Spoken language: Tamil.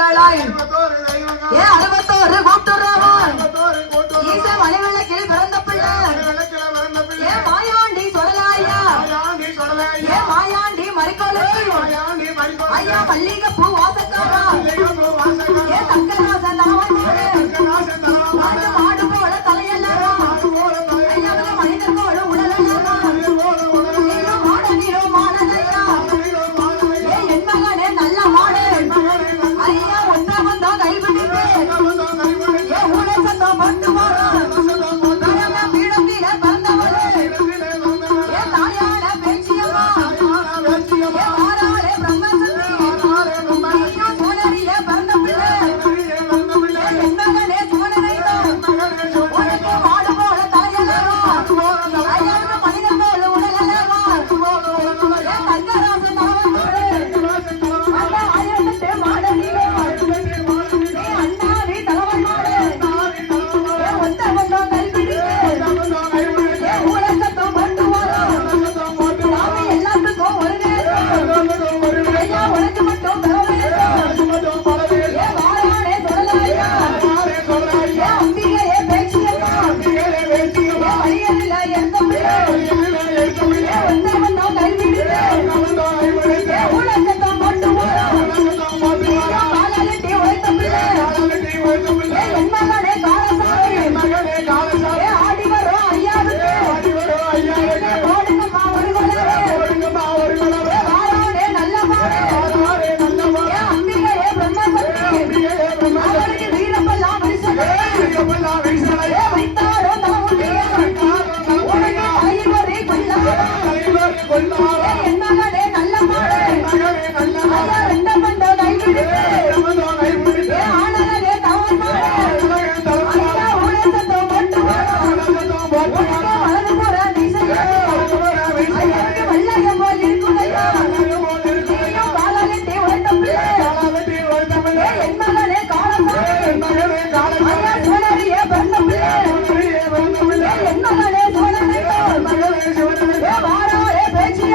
தெய்வங்களாய் ஏ அறுபத்தோரு கூட்டுறவோ ஈச மலைவிளக்கில் பிறந்த பிள்ளை. ஏ மாயாண்டி சொரலாயா. ஏ மாயாண்டி மறிக்கோலை. ஐயா மல்லிகை பூவா 아 맞다 என்ன நல்ல மாடு நல்ல மாடு